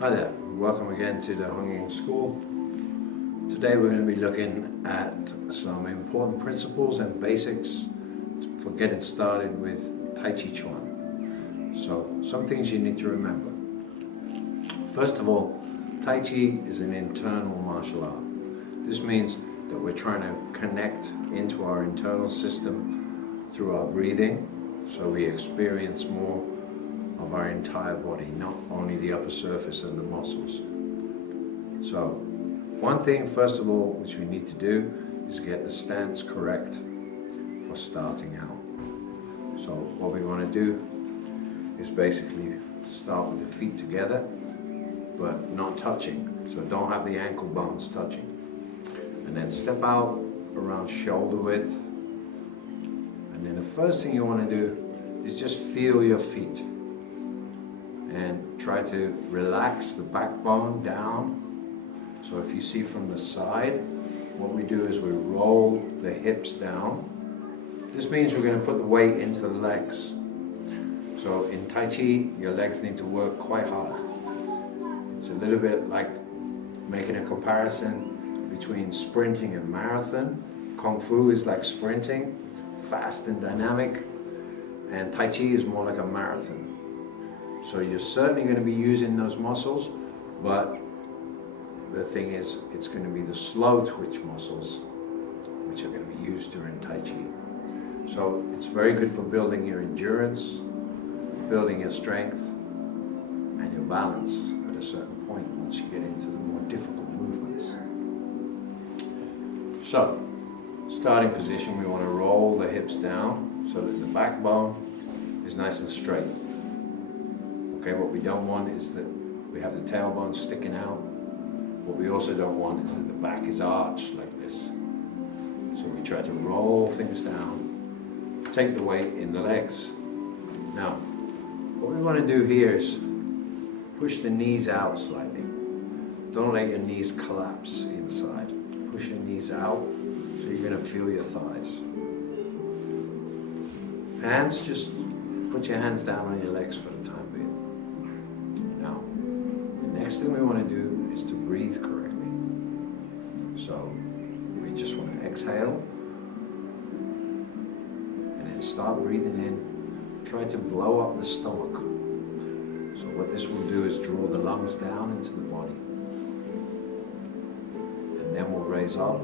Hi there, welcome again to the Honging School. Today we're going to be looking at some important principles and basics for getting started with Tai Chi Chuan. So, some things you need to remember. First of all, Tai Chi is an internal martial art. This means that we're trying to connect into our internal system through our breathing, so we experience more of our entire body, not only the upper surface and the muscles. So, one thing, first of all, which we need to do is get the stance correct for starting out. So, what we want to do is basically start with the feet together, but not touching. So, don't have the ankle bones touching. And then step out around shoulder width. And then the first thing you want to do is just feel your feet. And try to relax the backbone down. So if you see from the side, what we do is we roll the hips down. This means we're going to put the weight into the legs. So in Tai Chi, your legs need to work quite hard. It's a little bit like making a comparison between sprinting and marathon. Kung Fu is like sprinting, fast and dynamic, and Tai Chi is more like a marathon. So you're certainly going to be using those muscles, but the thing is, it's going to be the slow twitch muscles which are going to be used during Tai Chi. So it's very good for building your endurance, building your strength, and your balance at a certain point once you get into the more difficult movements. So, starting position, we want to roll the hips down so that the backbone is nice and straight. Okay, what we don't want is that we have the tailbone sticking out. What we also don't want is that the back is arched like this. So we try to roll things down, take the weight in the legs. Now, what we want to do here is push the knees out slightly. Don't let your knees collapse inside. Push your knees out so you're going to feel your thighs. Hands, just put your hands down on your legs for the time being. Now, the next thing we want to do is to breathe correctly. So, we just want to exhale and then start breathing in. Try to blow up the stomach. So what this will do is draw the lungs down into the body. And then we'll raise up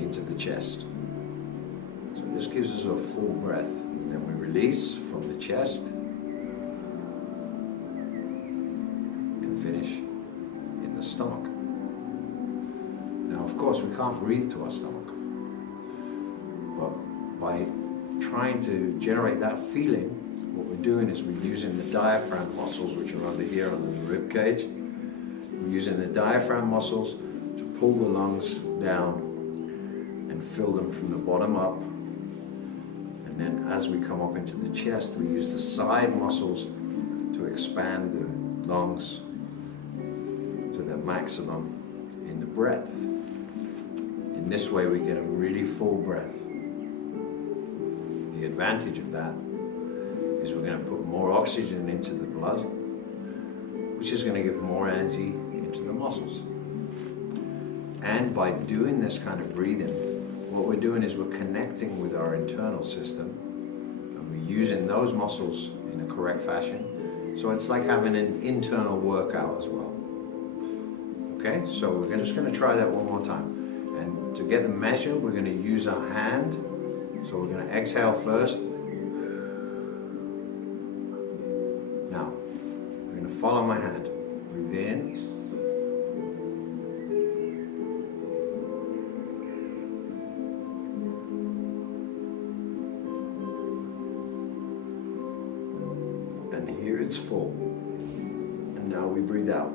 into the chest. So this gives us a full breath. Then we release from the chest and finish in the stomach. Now, of course, we can't breathe to our stomach, but by trying to generate that feeling, what we're doing is we're using the diaphragm muscles, which are under here, under the rib cage. We're using the diaphragm muscles to pull the lungs down and fill them from the bottom up. And then as we come up into the chest, we use the side muscles to expand the lungs to their maximum in the breath. In this way, we get a really full breath. The advantage of that is we're going to put more oxygen into the blood, which is going to give more energy into the muscles. And by doing this kind of breathing, what we're doing is we're connecting with our internal system, and we're using those muscles in a correct fashion. So it's like having an internal workout as well. Okay, so we're just going to try that one more time. And to get the measure, we're going to use our hand. So we're going to exhale first. Now, we're going to follow my hand. Breathe in. And here it's full. And now we breathe out.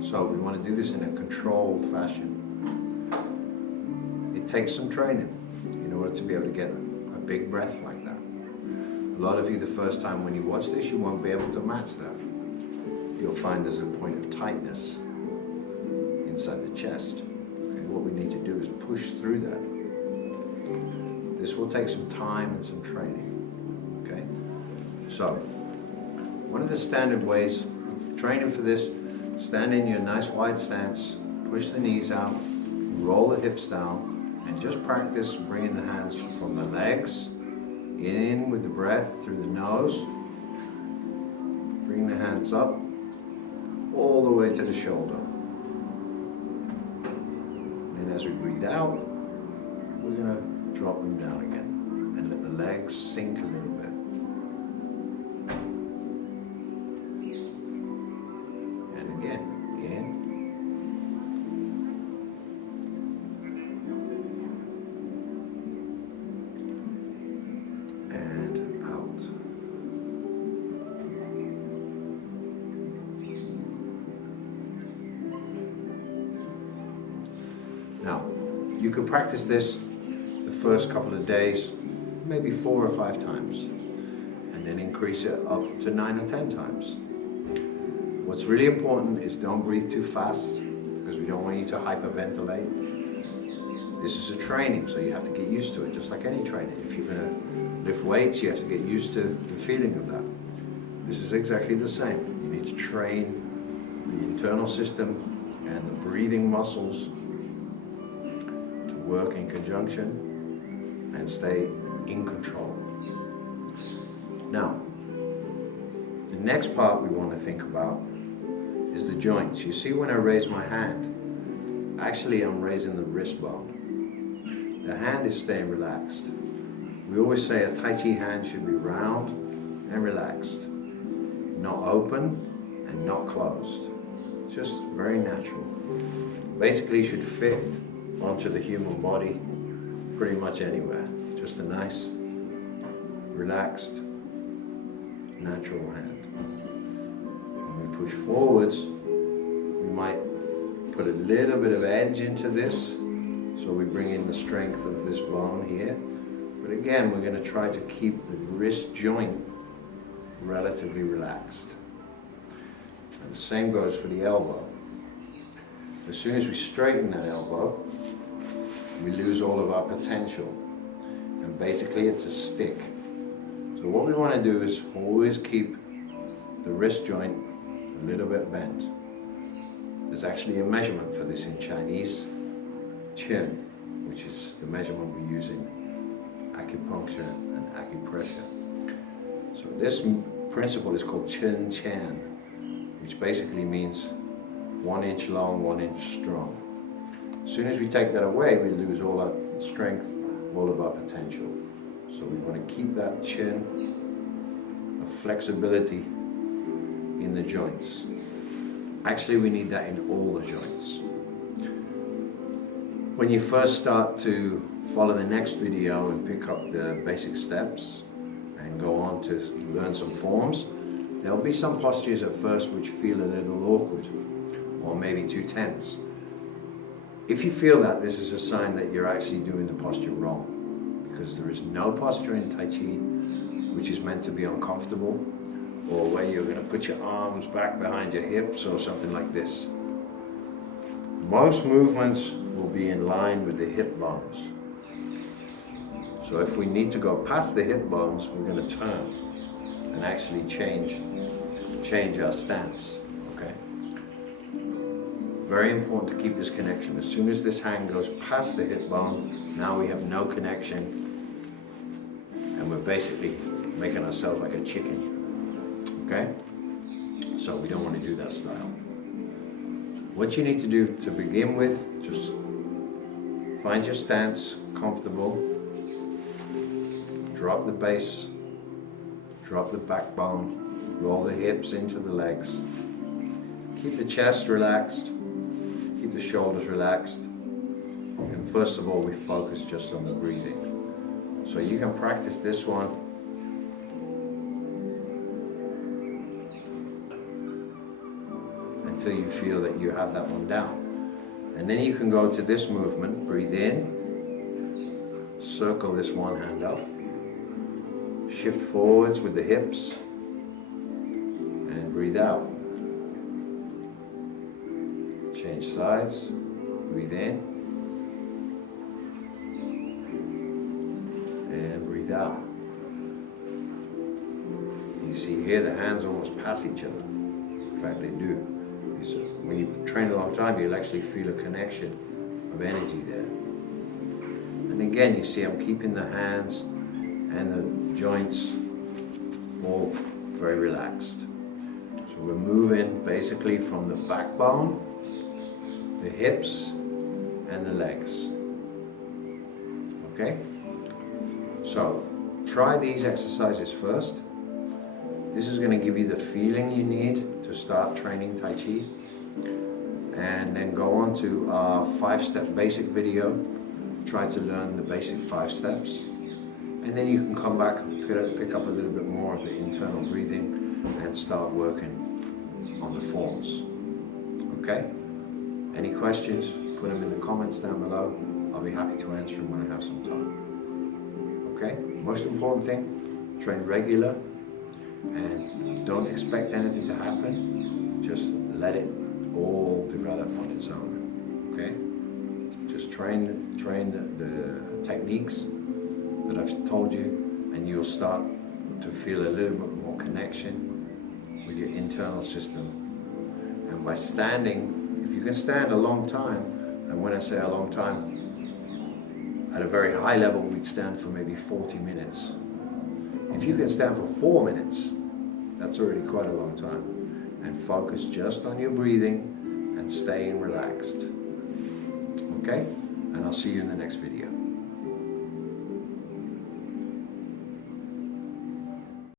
So we want to do this in a controlled fashion. It takes some training in order to be able to get a big breath like that. A lot of you, the first time when you watch this, you won't be able to match that. You'll find there's a point of tightness inside the chest. Okay, what we need to do is push through that. This will take some time and some training. Okay, so one of the standard ways of training for this, stand in your nice wide stance, push the knees out, roll the hips down, and just practice bringing the hands from the legs in with the breath through the nose. Bring the hands up all the way to the shoulder. And as we breathe out, we're going to drop them down again and let the legs sink a little bit. And again, in. And out. Now, you could practice this the first couple of days, maybe 4 or 5 times, and then increase it up to 9 or 10 times. What's really important is don't breathe too fast, because we don't want you to hyperventilate. This is a training, so you have to get used to it, just like any training. If you're going to lift weights, you have to get used to the feeling of that. This is exactly the same. You need to train the internal system and the breathing muscles to work in conjunction and stay in control. Now, the next part we want to think about is the joints. You see, when I raise my hand, actually I'm raising the wrist bone. The hand is staying relaxed. We always say a Tai Chi hand should be round and relaxed, not open and not closed. Just very natural. Basically should fit onto the human body pretty much anywhere. Just a nice, relaxed, natural hand. When we push forwards, we might put a little bit of edge into this, so we bring in the strength of this bone here. But again, we're going to try to keep the wrist joint relatively relaxed. And the same goes for the elbow. As soon as we straighten that elbow, we lose all of our potential. And basically it's a stick. So what we want to do is always keep the wrist joint a little bit bent. There's actually a measurement for this in Chinese, Qin, which is the measurement we use in acupuncture and acupressure. So this principle is called Qin Qian, which basically means 1 inch long, 1 inch strong. As soon as we take that away, we lose all our strength, all of our potential. So we want to keep that chin of flexibility in the joints. Actually, we need that in all the joints. When you first start to follow the next video and pick up the basic steps and go on to learn some forms, there'll be some postures at first which feel a little awkward or maybe too tense. If you feel that, this is a sign that you're actually doing the posture wrong, because there is no posture in Tai Chi which is meant to be uncomfortable, or where you're going to put your arms back behind your hips or something like this. Most movements will be in line with the hip bones. So if we need to go past the hip bones, we're going to turn and actually change our stance. Okay? Very important to keep this connection. As soon as this hand goes past the hip bone, now we have no connection, and we're basically making ourselves like a chicken. Okay? So we don't want to do that style. What you need to do to begin with, just find your stance comfortable, drop the base, drop the backbone, roll the hips into the legs, keep the chest relaxed, keep the shoulders relaxed, and first of all we focus just on the breathing. So you can practice this one until you feel that you have that one down. And then you can go to this movement, breathe in, circle this one hand up, shift forwards with the hips, and breathe out. Change sides, breathe in, and breathe out. You see here the hands almost pass each other. In fact, they do. When you train a long time, you'll actually feel a connection of energy there. And again, you see I'm keeping the hands and the joints all very relaxed. So we're moving basically from the backbone, the hips, and the legs. Okay? So try these exercises first. This is going to give you the feeling you need to start training Tai Chi. And then go on to our 5-step basic video. Try to learn the basic 5 steps. And then you can come back and pick up a little bit more of the internal breathing and start working on the forms. Okay? Any questions? Put them in the comments down below. I'll be happy to answer them when I have some time. Okay? Most important thing, train regular and don't expect anything to happen. Just let it all develop on its own. Okay? Just train the techniques that I've told you, and you'll start to feel a little bit more connection with your internal system. And by standing, if you can stand a long time, and when I say a long time, at a very high level, we'd stand for maybe 40 minutes. If you can stand for 4 minutes, that's already quite a long time. And focus just on your breathing and staying relaxed. Okay? And I'll see you in the next video.